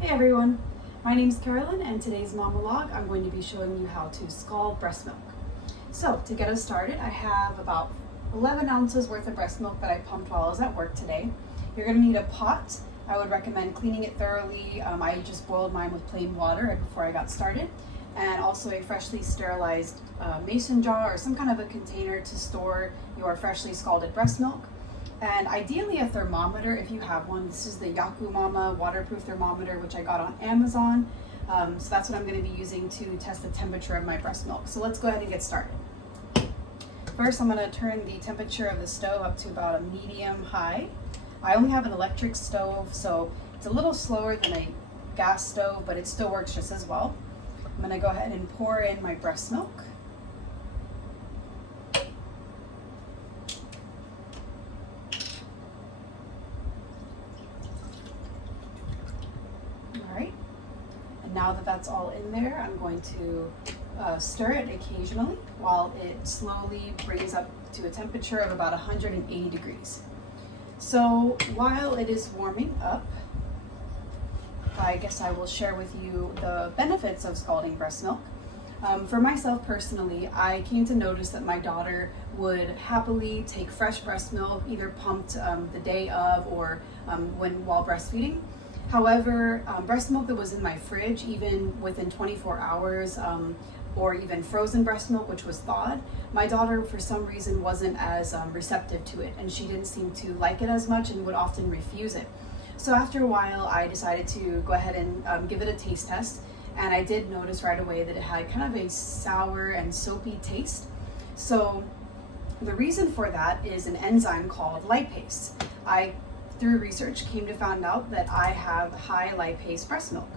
Hey everyone, my name is Carolyn and today's monologue I'm going to be showing you how to scald breast milk. So to get us started, I have about 11 ounces worth of breast milk that I pumped while I was at work today. You're going to need a pot. I would recommend cleaning it thoroughly. I just boiled mine with plain water right before I got started, and also a freshly sterilized mason jar or some kind of a container to store your freshly scalded breast milk. And ideally a thermometer if you have one. This is the Yaku Mama waterproof thermometer, which I got on Amazon. So that's what I'm going to be using to test the temperature of my breast milk. So let's go ahead and get started. First, I'm going to turn the temperature of the stove up to about a medium high. I only have an electric stove, so it's a little slower than a gas stove, but it still works just as well. I'm going to go ahead and pour in my breast milk. Now that that's all in there, I'm going to stir it occasionally while it slowly brings up to a temperature of about 180 degrees. So while it is warming up, I guess I will share with you the benefits of scalding breast milk. For myself personally, I came to notice that my daughter would happily take fresh breast milk, either pumped the day of or while breastfeeding. However, breast milk that was in my fridge, even within 24 hours, or even frozen breast milk, which was thawed, my daughter, for some reason, wasn't as receptive to it, and she didn't seem to like it as much and would often refuse it. So after a while, I decided to go ahead and give it a taste test, and I did notice right away that it had kind of a sour and soapy taste. So the reason for that is an enzyme called lipase. Through research, came to find out that I have high lipase breast milk.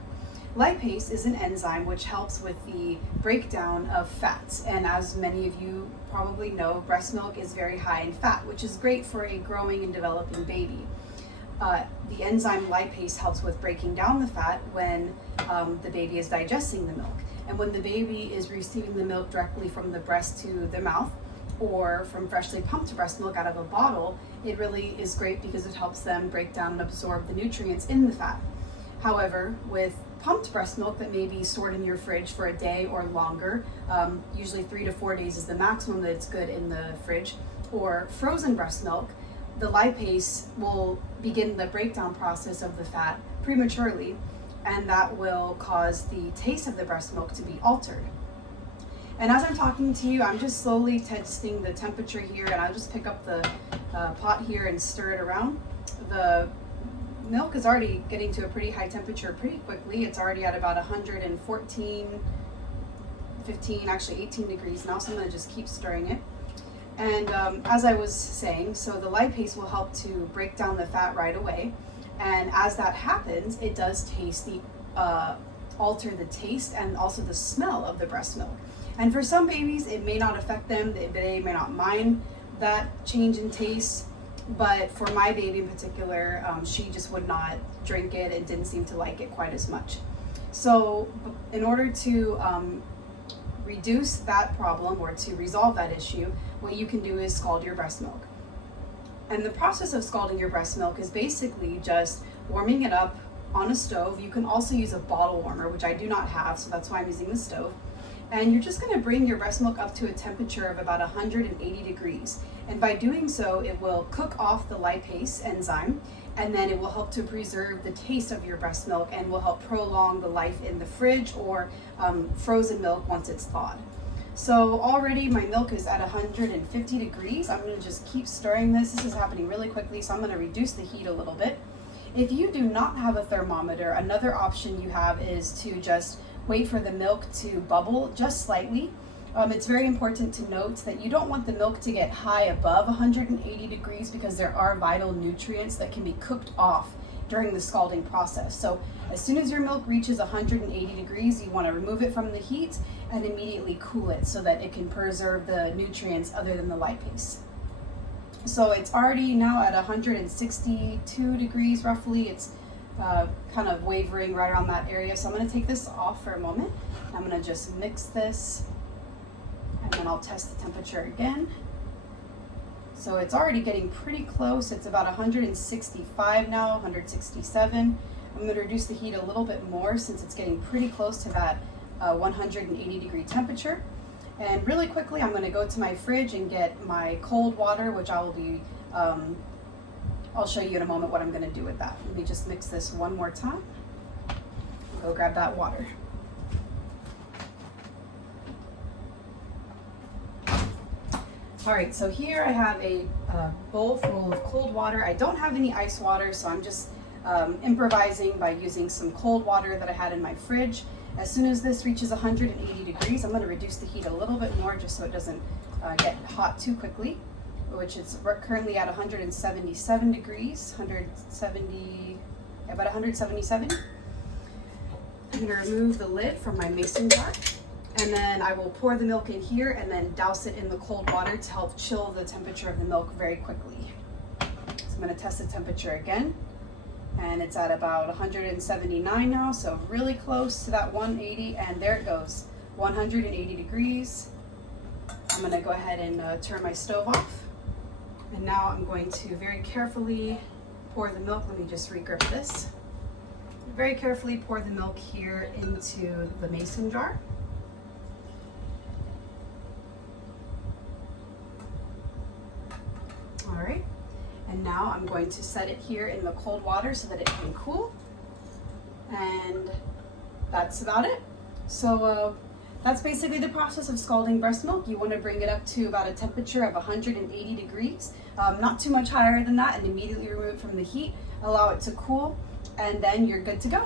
Lipase is an enzyme which helps with the breakdown of fats, and as many of you probably know, breast milk is very high in fat, which is great for a growing and developing baby. The enzyme lipase helps with breaking down the fat when the baby is digesting the milk, and when the baby is receiving the milk directly from the breast to the mouth, or from freshly pumped breast milk out of a bottle, it really is great because it helps them break down and absorb the nutrients in the fat. However, with pumped breast milk that may be stored in your fridge for a day or longer, usually 3 to 4 days is the maximum that it's good in the fridge, or frozen breast milk, the lipase will begin the breakdown process of the fat prematurely, and that will cause the taste of the breast milk to be altered. And as I'm talking to you, I'm just slowly testing the temperature here, and I'll just pick up the pot here and stir it around. The milk is already getting to a pretty high temperature pretty quickly. It's already at about 114, 15, actually 18 degrees now, so I'm going to just keep stirring it. And as I was saying, so the lipase will help to break down the fat right away. And as that happens, it does alter the taste and also the smell of the breast milk. And for some babies, it may not affect them. They may not mind that change in taste. But for my baby in particular, she just would not drink it and didn't seem to like it quite as much. So in order to reduce that problem or to resolve that issue, what you can do is scald your breast milk. And the process of scalding your breast milk is basically just warming it up on a stove. You can also use a bottle warmer, which I do not have, so that's why I'm using the stove. And you're just going to bring your breast milk up to a temperature of about 180 degrees. And by doing so, it will cook off the lipase enzyme, and then it will help to preserve the taste of your breast milk and will help prolong the life in the fridge or frozen milk once it's thawed. So already my milk is at 150 degrees. I'm going to just keep stirring this. This is happening really quickly, so I'm going to reduce the heat a little bit. If you do not have a thermometer, another option you have is to just wait for the milk to bubble just slightly. It's very important to note that you don't want the milk to get high above 180 degrees because there are vital nutrients that can be cooked off during the scalding process. So as soon as your milk reaches 180 degrees, you want to remove it from the heat and immediately cool it so that it can preserve the nutrients other than the lipase. So it's already now at 162 degrees roughly. It's kind of wavering right around that area. So I'm going to take this off for a moment. I'm going to just mix this, and then I'll test the temperature again. So it's already getting pretty close. It's about 165 now, 167. I'm going to reduce the heat a little bit more since it's getting pretty close to that 180 degree temperature. And really quickly, I'm going to go to my fridge and get my cold water, which I will be, I'll show you in a moment what I'm going to do with that. Let me just mix this one more time. Go grab that water. All right, so here I have a bowl full of cold water. I don't have any ice water, so I'm just improvising by using some cold water that I had in my fridge. As soon as this reaches 180 degrees, I'm going to reduce the heat a little bit more just so it doesn't get hot too quickly, which is currently at 177 degrees, about 177. I'm going to remove the lid from my mason jar. And then I will pour the milk in here and then douse it in the cold water to help chill the temperature of the milk very quickly. So I'm going to test the temperature again. And it's at about 179 now, so really close to that 180. And there it goes, 180 degrees. I'm going to go ahead and turn my stove off. And now I'm going to very carefully pour the milk. Let me just re-grip this. Very carefully pour the milk here into the mason jar. All right, and now I'm going to set it here in the cold water so that it can cool. And that's about it. So that's basically the process of scalding breast milk. You want to bring it up to about a temperature of 180 degrees, not too much higher than that, and immediately remove it from the heat. Allow it to cool, and then you're good to go.